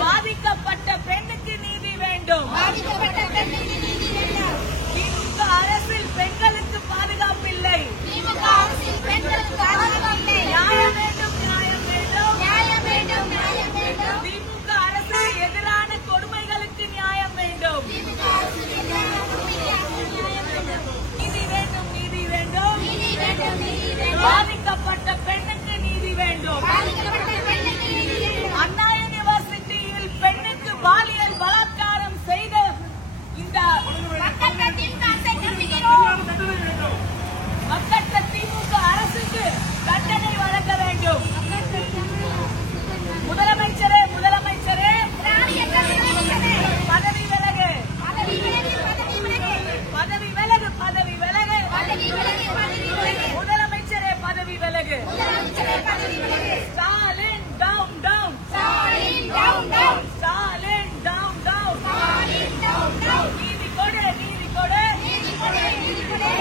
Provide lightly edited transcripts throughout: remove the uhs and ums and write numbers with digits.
பாதிக்கப்பட்ட பெண்ணுக்கு நீதி வேண்டும். திமுக அரசில் பெண்களுக்கு பாதுகாப்பில்லை. நியாயம் வேண்டும், நியாயம் வேண்டும். திமுக அரசுக்கு எதிரான கொடுமைகளுக்கு நியாயம் வேண்டும். நீதி வேண்டும், நீதி வேண்டும். பாதிக்கப்பட்ட பெண்ணுக்கு நீதி வேண்டும். அண்ணா யூனிவர்சிட்டியில் பெண்ணுக்கு பாலியல் பலாத்காரம் செய்த இந்த மக்கட்ட திமுக அரசுக்கு தண்டனை வழங்க வேண்டும். முதலமைச்சரே பதவி விலகு, முதலமைச்சரே பதவி விலகு. Stalin down down, Stalin down down. நீதி கொடு,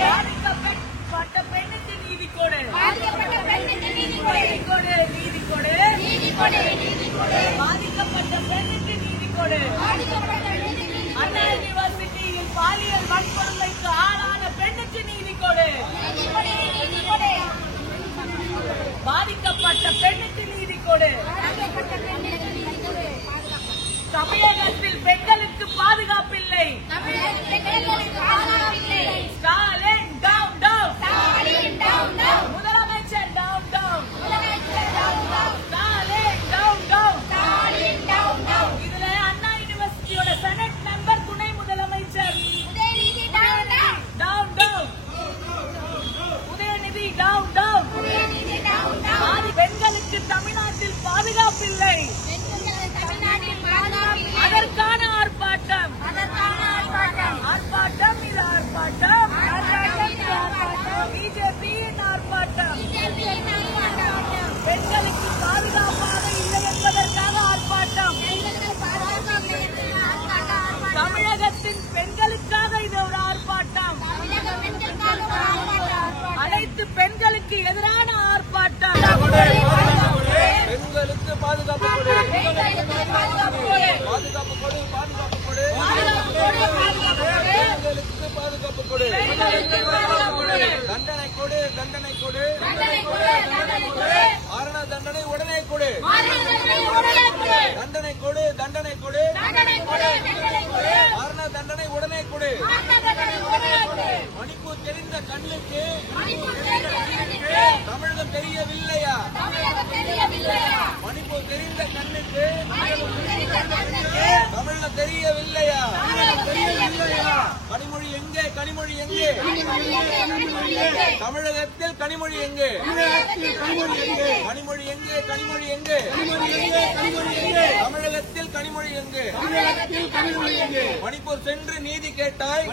பாதிக்கப்பட்ட பெண்ணுக்கு நீதி கொடு. பாதிக்கப்பட்ட பெண்ணுக்கு நீதி கொடு. அண்ணா யூனிவர்சிட்டியில் பாலியல் வன்கொடுமைக்கு ஆளான பெண்ணுக்கு நீதி கொடு. பாதிக்கப்பட்ட பெண்ணுக்கு நீதி கொடு. தமிழகத்தில் பெண்களுக்கு பாதுகாப்பில்லை. ஸ்டாலின் டவுன் டவுன், முதலமைச்சர் down down, Stalin down down. இதுல அண்ணா யூனிவர்சிட்டியோட செனட் மெம்பர் துணை முதலமைச்சர் down down, Udhayanidhi down down. பெண்களுக்கு தமிழ்நாட்டில் பாதுகாப்பில்லை. அதற்கான ஆர்ப்பாட்டம், இது ஆர்ப்பாட்டம். பிஜேபியின் ஆர்ப்பாட்டம். பெண்களுக்கு பாதுகாப்பாக இல்லை என்பதற்காக ஆர்ப்பாட்டம். தமிழகத்தின் பெண்களுக்காக இது ஒரு ஆர்ப்பாட்டம். அனைத்து பெண்களுக்கு எதிரான ஆர்ப்பாட்டம். பெண்களுக்கு பாதுகாப்பு கொடு, பெண்களுக்கு பாதுகாப்பு கொடு, தண்டனை கொடு, மரண தண்டனை உடனே கொடு, தண்டனை கொடு, மரண தண்டனை உடனே கொடு. மணிப்பூர் தெரிந்த கண்ணுக்கு தமிழகம் தெரியவில்லையா? மணிப்பூர் தெரிந்த கண்ணுக்கு தமிழகம் தெரியவில்லையா? கனிமொழி எங்கே? தமிழகத்தில் கனிமொழி எங்கே? கனிமொழி எங்கே? தமிழகத்தில் கனிமொழி எங்கே? மணிப்பூர் சென்று நீதி கேட்டாய்,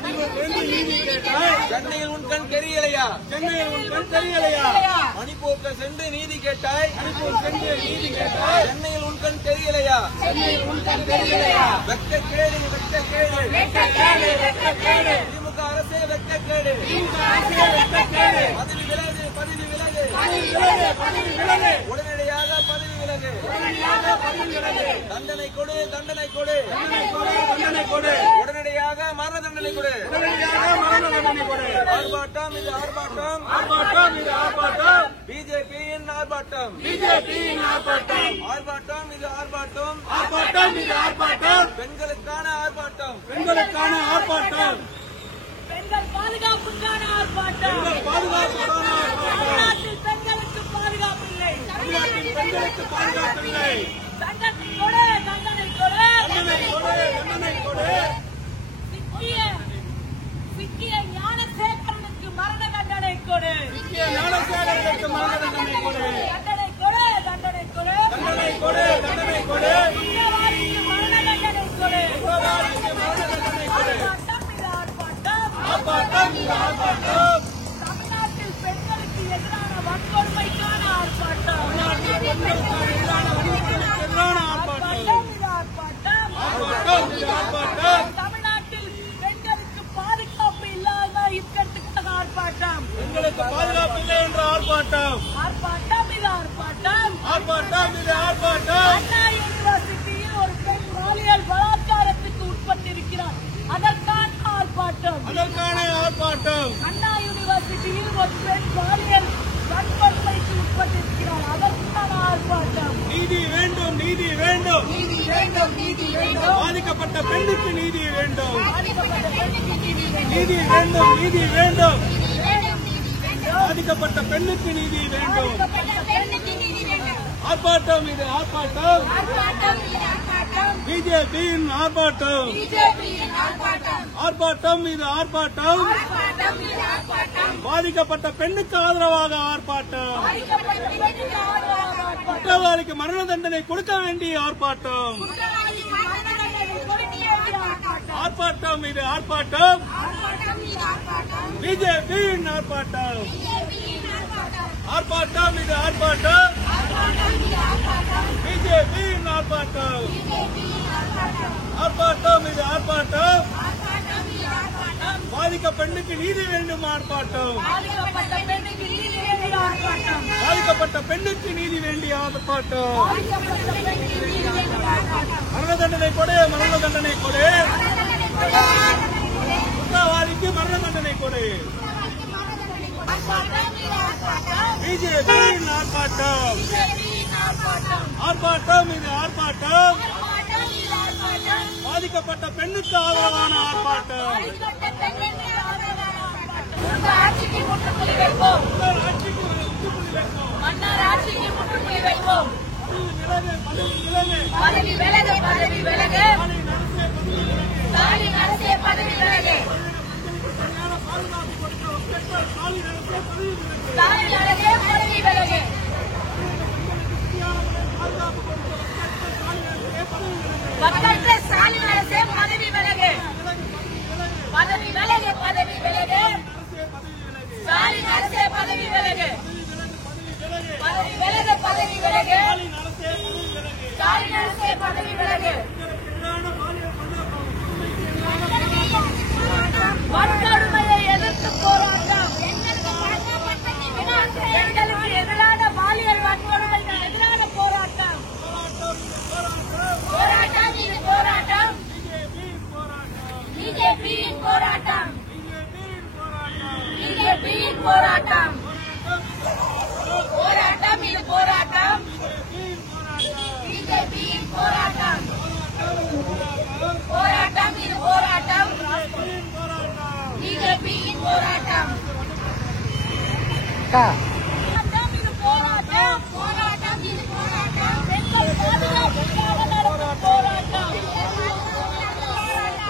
சென்னையில் உன் கண் தெரியலையா? மணிப்பூருக்கு சென்று நீதி கேட்டாய், சென்னையில் உன் கண் தெரியலையா? வெட்கக்கேடு, திமுக அரசே வெட்கக்கேடு. பதவி விலகு, உடனடியாக பதவி விலகு. தண்டனை கொடு, உடனடியாக மரண தண்டனை கொடு. ஆர்ப்பாட்டம், இது ஆர்ப்பாட்டம். பிஜேபியின் ஆர்ப்பாட்டம். ஆர்ப்பாட்டம், இது ஆர்ப்பாட்டம். பெண்களுக்கான ஆர்ப்பாட்டம். பெண்கள் பாதுகாப்புக்கான ஆர்ப்பாட்டம். தமிழ்நாட்டில் பெண்களுக்கு பாதுகாப்பில்லை. தண்டனை கொடு, தண்டனை கொடு, தண்டனை கொடு. சிக்கிய ஞானசேகரனுக்கு மரண தண்டனை கொடு. ஞானசேகரனுக்கு மரண தண்டனை கொடு. தண்டனை கொடு, தண்டனை கொடு, தண்டனை கொடு, தண்டனை கொடு. குற்றவாளிக்கு மரண தண்டனை கொடு. குற்றவாளிக்கு மரண தண்டனை கொடு. ஆர்ப்பாட்டம் இது ஆர்ப்பாட்டம். ஆர்ப்பாட்டம் இது ஆர்ப்பாட்டம். தமிழ்நாட்டில் பெண்களுக்கு எதிரான வன்கொடுமைக்கான ஆர்ப்பாட்டம். தமிழ்நாட்டில் பெண்களுக்கு எதிரான வன்கொடுமைக்கு எதிரான ஆர்ப்பாட்டம். இது ஆர்ப்பாட்டம். ஆர்ப்பாட்டம் இது ஆர்ப்பாட்டம். தமிழ்நாட்டில் பெண்களுக்கு பாதுகாப்பு இல்லாத இக்கட்டுக்கான ஆர்ப்பாட்டம். பெண்களுக்கு பாதுகாப்பு இல்லை என்ற ஆர்ப்பாட்டம். ஆர்ப்பாட்டம் இது ஆர்ப்பாட்டம். ஆர்ப்பாட்டம் இது ஆர்ப்பாட்டம். அண்ணா யூனிவர்சிட்டியில் ஒரு பெண் பாலியல் பலாத்காரத்துக்கு உட்பட்டிருக்கிறார். அதற்கான ஆர்ப்பாட்டம். அதற்கான ஆர்ப்பாட்டம். அண்ணா யூனிவர்சிட்டியில் ஒரு பெண் பாலியல் வன்கொடுமைக்கு உட்பட்டிருக்கிறார். அதற்கான ஆர்ப்பாட்டம். நீதி வேண்டும், நீதி வேண்டும். நீதி வேண்டும், நீதி வேண்டும். பாதிக்கப்பட்ட பெண்ணுக்கு நீதி வேண்டும். பாதிக்கப்பட்ட பெண்ணுக்கு நீதி வேண்டும். நீதி வேண்டும், நீதி வேண்டும். நீதி வேண்டும், நீதி வேண்டும். பாதிக்கப்பட்ட பெண்ணுக்கு நீதி வேண்டும். பாதிக்கப்பட்ட பெண்ணுக்கு நீதி வேண்டும். ஆர்ப்பாட்டம் இது ஆர்ப்பாட்டம். ஆர்ப்பாட்டம் இது ஆர்ப்பாட்டம். பிஜேபியின் ஆர்ப்பாட்டம். பிஜேபியின் ஆர்ப்பாட்டம். ஆர்ப்பாட்டம் இது ஆர்ப்பாட்டம். ஆர்ப்பாட்டம் இது ஆர்ப்பாட்டம். பாதிக்கப்பட்ட பெண்ணுக்கு ஆதரவாக ஆர்ப்பாட்டம். பாதிக்கப்பட்ட பெண்ணுக்கு ஆதரவாக ஆர்ப்பாட்டம். குற்றவாளிக்கு மரண தண்டனை கொடுக்க வேண்டிய ஆர்ப்பாட்டம். குற்றவாளிக்கு மரண தண்டனை கொடுக்க வேண்டிய ஆர்ப்பாட்டம். ஆர்ப்பாட்டம் இது ஆர்ப்பாட்டம். ஆர்ப்பாட்டம் இது ஆர்ப்பாட்டம். பிஜேபியின் ஆர்ப்பாட்டம். பிஜேபியின் ஆர்ப்பாட்டம். ஆர்ப்பாட்டம் இது ஆர்ப்பாட்டம். ஆர்ப்பாட்டம் இது ஆர்ப்பாட்டம். பிஜேபியின் ஆர்ப்பாட்டம். பிஜேபியின் ஆர்ப்பாட்டம். ஆர்ப்பாட்டம் இது ஆர்ப்பாட்டம். ஆர்ப்பாட்டம் இது ஆர்ப்பாட்டம். பாதிக்க பெண்ணுக்கு நீதி வேண்டும் ஆர்ப்பாட்டம். பாதிக்கப்பட்ட பெண்ணுக்கு நீதி வேண்டிய ஆர்ப்பாட்டம். பாதிக்கப்பட்ட பெண்ணுக்கு நீதி வேண்டிய ஆர்ப்பாட்டம். பாதிக்கப்பட்ட பெண்ணுக்கு நீதி வேண்டிய ஆர்ப்பாட்டம். மரண தண்டனை கொடு, மரண தண்டனை கொடு. குற்றவாளிக்கு மரண தண்டனை கொடு. ஆர்ப்பாட்டம் இது ஆர்ப்பாட்டம். பிஜேபியின் ஆர்ப்பாட்டம். பிஜேபியின் ஆர்ப்பாட்டம். ஆர்ப்பாட்டம் இது ஆர்ப்பாட்டம். ஆர்ப்பாட்டம் இது ஆர்ப்பாட்டம். பாதிக்கப்பட்ட பெண்ணுக்கு ஆதரவான ஆர்ப்பாட்டம். பாதிக்கப்பட்ட பெண்ணுக்கு ஆதரவான ஆர்ப்பாட்டம். உங்க ஆட்சிக்கு முற்றுப்புள்ளி வைப்போம். மன்னர் ஆட்சிக்கு முற்றுப்புள்ளி வைப்போம். மன்னர் ஆட்சிக்கு முற்றுப்புள்ளி வைப்போம். பதவி விலகு, பதவி விலகு. பதவி விலகு, பதவி விலகு. ஸ்டாலின் அரசே பதவி விலகு. ஸ்டாலின் அரசே பதவி விலகு. மக்களுக்கு ஸ்டாலின் அரசே பதவி விலகு. பதவி விலகு, பதவி விலகு. ஸ்டாலின் அரசே பதவி விலகு. பதவி விலகு, பதவி விலகு. ஸ்டாலின் அரசே பதவி விலகு. வன்கொடுமையை எதிர்த்து போராட்டம். பெண்களுக்கு எதிரான பாலியல் வன்கொடுமைக்கு எதிரான போராட்டம். போராட்டம் இது போராட்டம். பிஜேபியின் போராட்டம். பிஜேபியின் போராட்டம். போராட்டம் இது போராட்டம். பிஜேபியின் போராட்டம். போராட்டம் இது போராட்டம். பிஜேபியின் போராட்டம். போராட்டம் இது போராட்டம். போராட்டம் இது போராட்டம். பெண்கள் பாதுகாப்புக்காக நடக்கும் போராட்டம்.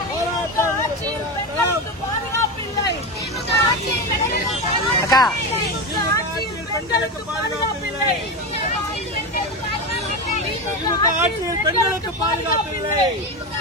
திமுக ஆட்சியில் பெண்களுக்கு பாதுகாப்பில்லை. திமுக ஆட்சியில் பெண்களுக்கு பாதுகாப்பில்லை. திமுக ஆட்சியில் பெண்களுக்கு பாதுகாப்பில்லை. திமுக ஆட்சியில் பெண்களுக்கு பாதுகாப்பில்லை. திமுக